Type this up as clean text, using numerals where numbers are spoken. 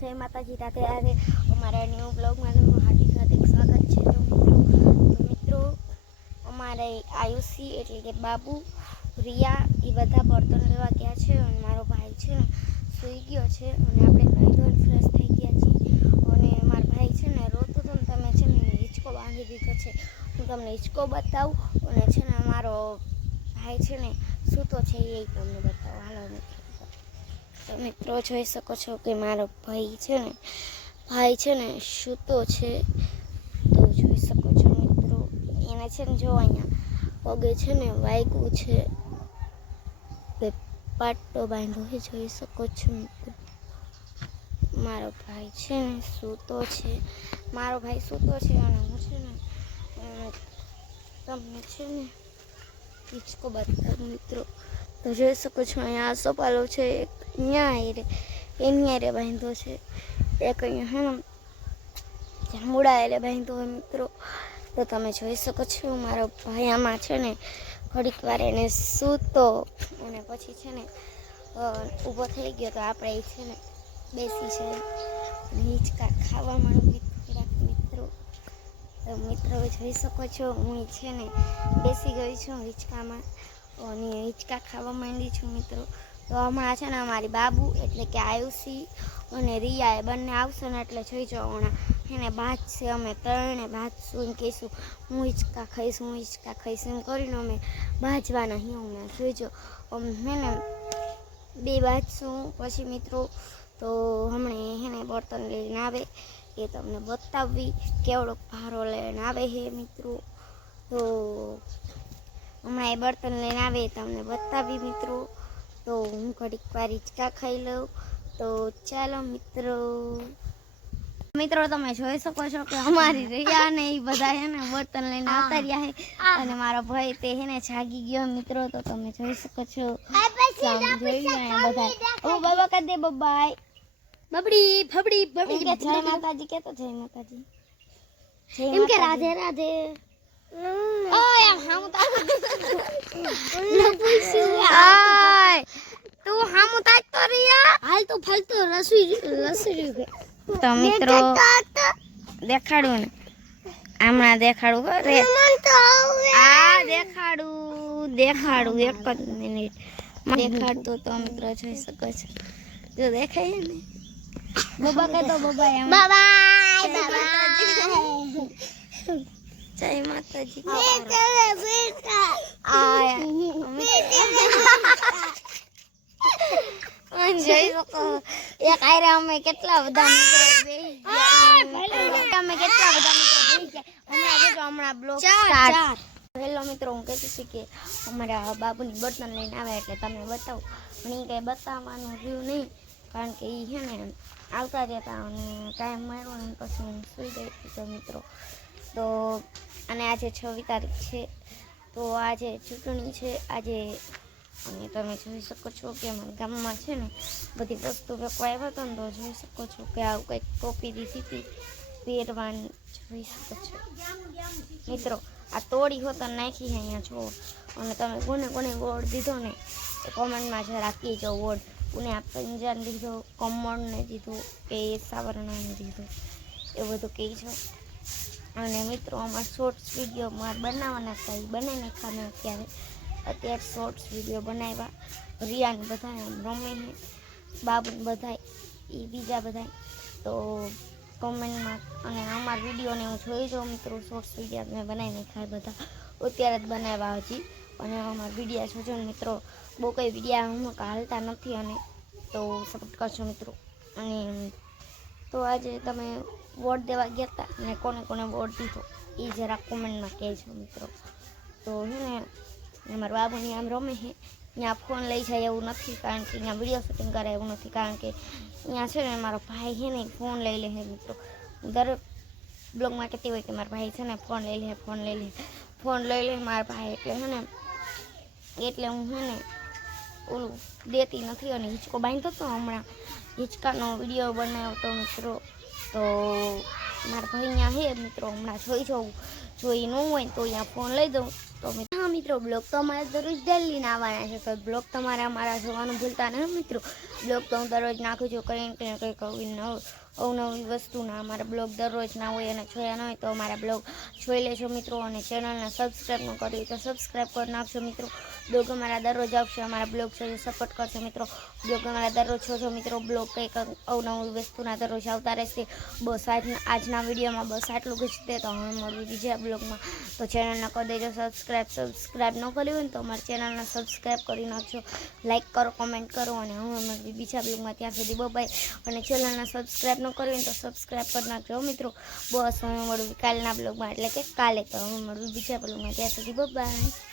જય માતાજી રાધે રાધે અમારા ન્યૂ બ્લોગમાં તમારું હાર્દિક હાર્દિક સ્વાગત છે। તો મિત્રો અમારે આયુષી એટલે કે બાબુ રિયા એ બધા બર્તન લેવા ગયા છે અને મારો ભાઈ છે ને સૂઈ ગયો છે અને આપણે નહીં ધોઈને ફ્રેશ થઈ ગયા છીએ અને મારો ભાઈ છે ને રોતો તો તમે છે ને હિંચકો બાંધી દીધો છે। હું તમને હિંચકો બતાવું અને છે ને મારો ભાઈ છે ને સૂતો છે એ તમને બતાવો। હાલો તો મિત્રો જોઈ શકો છો કે મારો ભાઈ છે ને સૂતો છે। તો જોઈ શકો છો મિત્રો એને છે ને જો અહીંયા પગે છે ને વાગ્યું છે તે પાટો બાંધ્યો છે। જોઈ શકો છો મિત્રો મારો ભાઈ છે ને સૂતો છે અને હું છે ને તમને છે ને હિંચકો બતાવું મિત્રો। તો જોઈ શકો છો અહીંયા સોપાલો છે એક અહીંયા એની હારે બાંધ્યો છે એક અહીંયા હે ને જાંબુડા હારે બાંધ્યો હોય મિત્રો। તો તમે જોઈ શકો છો મારો ભાઈ આમાં છે ને ઘડીક વાર એને સૂતો અને પછી છે ને ઊભો થઈ ગયો તો આપણે એ છે ને બેસી છે અને હિંચકા ખાવા માંડું મિત્રો। તો મિત્રો જોઈ શકો છો હું છે ને બેસી ગઈ છું હિંચકામાં અને હિંચકા ખાવા માંડી છું મિત્રો। તો હમણાં છે ને અમારી બાબુ એટલે કે આયુષી અને રિયા એ બંને આવશે ને એટલે જોઈ જાઓ હમણાં એને બાજશે અમે ત્રણે બાજશું એમ કહીશું હું હિંચકા ખાઈશ એમ કરીને અમે બાજવાના હમણાં જોઈજો હે ને બે બાજશું પછી મિત્રો। તો હમણાં એને બર્તન લઈને આવે એ તમને બતાવવી કેવડો ભારો લઈને આવે છે મિત્રો। તો હમણાં એ બર્તન લઈને આવે તમને બતાવી મિત્રો। તો હું ઘડીક વાર હિંચકા ખાઈ લઉં। તો ચાલો મિત્રો તમે જોઈ શકો છો કે અમારી રિયા ને એ બધા હે ને બર્તન લઈને આવતા રહ્યા છે અને મારો ભાઈ તે હે ને જાગી ગયો મિત્રો। તો તમે જોઈ શકો છો જોઈ બધા ઓ બાબા કર દે બાય બબડી ફબડી બબડી કે જય માતાજી કે તો જય માતાજી એમ કે રાધે રાધે ઓય હામુ તા તું હામુ તા તો રિયા હાલ તો ફલતો લસરી તો મિત્રો દેખાડું ને હમણાં દેખાડું રે આ દેખાડું એક જ મિનિટ દેખાડતો તો મિત્રો જોઈ શકો છો જો દેખાય ને બાબા કહે તો બાબા જય માતાજી જોઈ શકો એક આયરે અમે કેટલા બધા મિત્રો હમણાં બ્લોગ સ્ટાર્ટ। હેલો મિત્રો હું કહેતી હતી કે અમારા બાબુની બર્તન લઈને આવે એટલે તમને બતાવું પણ એ કંઈ બતાવવાનું રહ્યું નહીં કારણ કે એ છે ને આવતા રહેતા અને ટાઈમ મળ્યો ને પછી હું સૂઈ ગઈ હતી। તો મિત્રો તો અને આજે 6મી તારીખ છે તો આજે ચૂંટણી છે આજે અને તમે જોઈ શકો છો કે અમારા ગામમાં છે ને બધી વસ્તુ વેચવા આવ્યા હતા ને તો જોઈ શકો છો કે આવું કંઈક ટોપી દીધી હતી પહેરવાની જોઈ શકો છો મિત્રો। આ તોડી હોત નાખી છે અહીંયા જો અને તમે કોને વોર્ડ દીધો ને એ કોમેન્ટમાં જરા કહેજો વોર્ડ કોને આ પંજાને દીધો કમળને દીધું કે સાવરણાને દીધું એ બધું કહેજો। અને મિત્રો અમારા શોર્ટ્સ વિડીયો મારે બનાવવાના હતા એ બનાવી નાખ્યા મેં અત્યારે શોર્ટ્સ વિડીયો બનાવ્યા રિયાને બધા રમે છે બાબુને બધા એ બીજા બધા તો કોમેન્ટમાં અને અમારા વિડીયોને હું જોઈ જાઉં મિત્રો શોર્ટ્સ વિડીયો મેં બનાવી નાખ્યા બધા અત્યારે જ બનાવ્યા હજી અને અમારા વિડીયા જોજો ને મિત્રો બહુ કંઈ વિડીયા હું હાલતા નથી અને તો સપોર્ટ કરજો મિત્રો। અને તો આજે તમે વોટ દેવા ગયા હતા અને કોને વોટ દીધો એ જરા કોમેન્ટમાં કહેજો મિત્રો। તો છે ને અમારા બાબુની આમ રમે છે ત્યાં ફોન લઈ જાય એવું નથી કારણ કે અહીંયા વિડીયો શૂટિંગ કરે એવું નથી કારણ કે અહીંયા છે ને મારો ભાઈ છે ને ફોન લઈ લે છે મિત્રો। દરેક બ્લોગમાં કહેતી હોય કે મારા ભાઈ છે ને ફોન લઈ લે મારા ભાઈ એટલે છે ને એટલે હું છે ને ઓલું દેતી નથી અને હિંચકો બાંધતો હતો હમણાં હિંચકાનો વિડીયો બનાવ્યો હતો મિત્રો। તો મારા ભાઈ અહીંયા છે મિત્રો હમણાં જોઈ જવું જો એ ન હોય તો અહીંયા ફોન લઈ દઉં તો મિત્રો હા મિત્રો, બ્લોગ તો અમારે દરરોજ ડેલી આવવાના છે, તો બ્લોગ તમારે અમારા જોવાનું ભૂલતા નહીં મિત્રો. બ્લોગ તો હું દરરોજ નાખું છું, કંઈક ને કંઈક અવનવી વસ્તુના અમારા બ્લોગ દરરોજ ના હોય, અને જોયા ન હોય તો અમારા બ્લોગ જોઈ લેજો મિત્રો. અને ચેનલને સબસ્ક્રાઈબ ન કરી તો સબસ્ક્રાઈબ કરી નાખજો મિત્રો. બ્લોગ અમારા દરરોજ આવશે, અમારા બ્લોગ જોજો, સપોર્ટ કરજો મિત્રો. બ્લોગ અમારા દરરોજ જોજો મિત્રો. બ્લોગ કંઈક અવનવી વસ્તુના દરરોજ આવતા રહેશે. બસ આજના વિડીયોમાં બસ આટલું જ છે. તો હવે મળું બીજા બ્લોગમાં. તો ચેનલને કરી દેજો સબસ્ક્રાઈબ ન કર્યું હોય ને તો અમારી ચેનલને સબસ્ક્રાઈબ કરી નાખજો, લાઈક કરો, કોમેન્ટ કરો. અને હવે મળું બીજા બ્લોગમાં, ત્યાં સુધી બાય. અને ચેનલને સબસ્ક્રાઈબ ન કર્યું હોય તો સબસ્ક્રાઈબ કરી નાખજો મિત્રો. બસ હવે મળું કાલના બ્લોગમાં, એટલે કે કાલે. તો હવે મળું બીજા બ્લોગમાં, ત્યાં સુધી બાય.